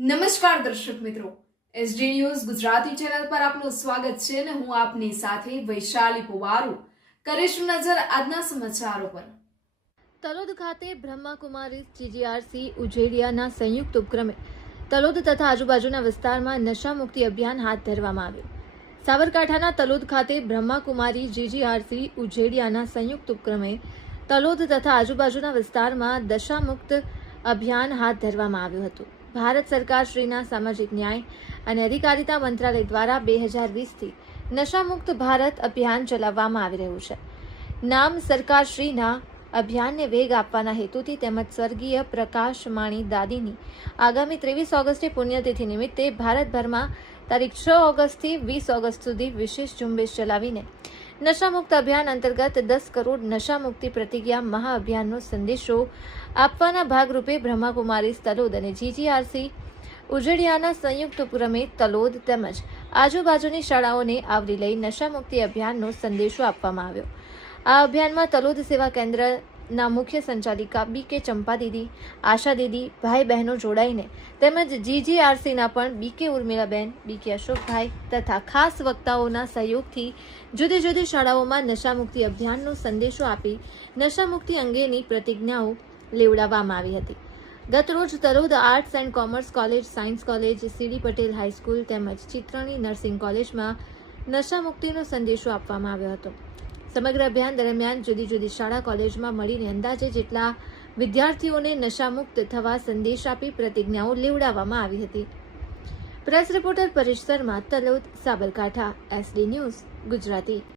નમસ્કાર દર્શક મિત્રો, એસડી ન્યૂઝ ગુજરાતી ચેનલ પર આપનું સ્વાગત છે અને હું આપની સાથે વૈશાલી પુવારુ કરીશું નજર આજના સમાચારો પર। તલોદ ખાતે બ્રહ્માકુમારી જીજીઆરસી ઉજેડિયાના સંયુક્ત ઉપક્રમે તલોદ તથા આજુબાજુના વિસ્તારમાં નશા મુક્તિ અભિયાન હાથ ધરવામાં આવ્યું। સાબરકાંઠાના તલોદ ખાતે બ્રહ્માકુમારી જીજીઆરસી ઉજેડિયાના સંયુક્ત ઉપક્રમે તલોદ તથા આજુબાજુના વિસ્તારમાં નશામુક્ત અભિયાન હાથ ધરવામાં આવ્યું હતું। ભારત સરકાર શ્રીના સામાજિક ન્યાય અને અધિકારિતા મંત્રાલય દ્વારા 2020થી નશામુક્ત ભારત અભિયાન ચલાવવામાં આવી રહ્યું છે। નામ સરકાર શ્રીના અભિયાનને વેગ આપવાના હેતુથી તેમજ સ્વર્ગીય પ્રકાશ માણી દાદીની આગામી 23 ઓગસ્ટે પુણ્યતિથિ નિમિત્તે ભારતભરમાં તારીખ 6 ઓગસ્ટથી 20 ઓગસ્ટ સુધી વિશેષ ઝુંબેશ ચલાવીને નશામુક્ત અભિયાન અંતર્ગત 10 કરોડ નશામુક્તિ પ્રતિજ્ઞા મહાઅભિયાનનો સંદેશો આપવાના ભાગરૂપે બ્રહ્માકુમારી તલોદ અને જીજીઆરસી ઉજેડિયાના સંયુક્ત ઉપક્રમે તલોદ તેમજ આજુબાજુની શાળાઓને આવરી લઈ નશામુક્તિ અભિયાનનો સંદેશો આપવામાં આવ્યો। આ અભિયાનમાં તલોદ સેવા કેન્દ્રના મુખ્ય સંચાલિકા બીકે ચંપા દીદી, આશા દીદી, ભાઈ બહેનો જોડાઈને તેમજ જીજીઆરસીના પણ બીકે ઉર્મિલાબેન, બીકે અશોકભાઈ તથા ખાસ વક્તાઓના સહયોગથી જુદી જુદી શાળાઓમાં નશામુક્તિ અભિયાનનો સંદેશો આપી નશામુક્તિ અંગેની પ્રતિજ્ઞાઓ લેવડાવવામાં આવી હતી। ગતરોજ Talod arts and commerce college, science college, C D Patel high school તેમજ ચિત્રાણી નર્સિંગ કોલેજમાં નશામુક્તિનો સંદેશો આપવામાં આવ્યો હતો। સમગ્ર અભિયાન દરમિયાન જુદી જુદી શાળા કોલેજમાં મળીને અંદાજે જેટલા વિદ્યાર્થીઓને નશામુક્ત થવા સંદેશ આપી પ્રતિજ્ઞાઓ લેવડાવવામાં આવી હતી। Press reporter Paresh Sharma, Talod, Sabarkantha, SD news Gujarati.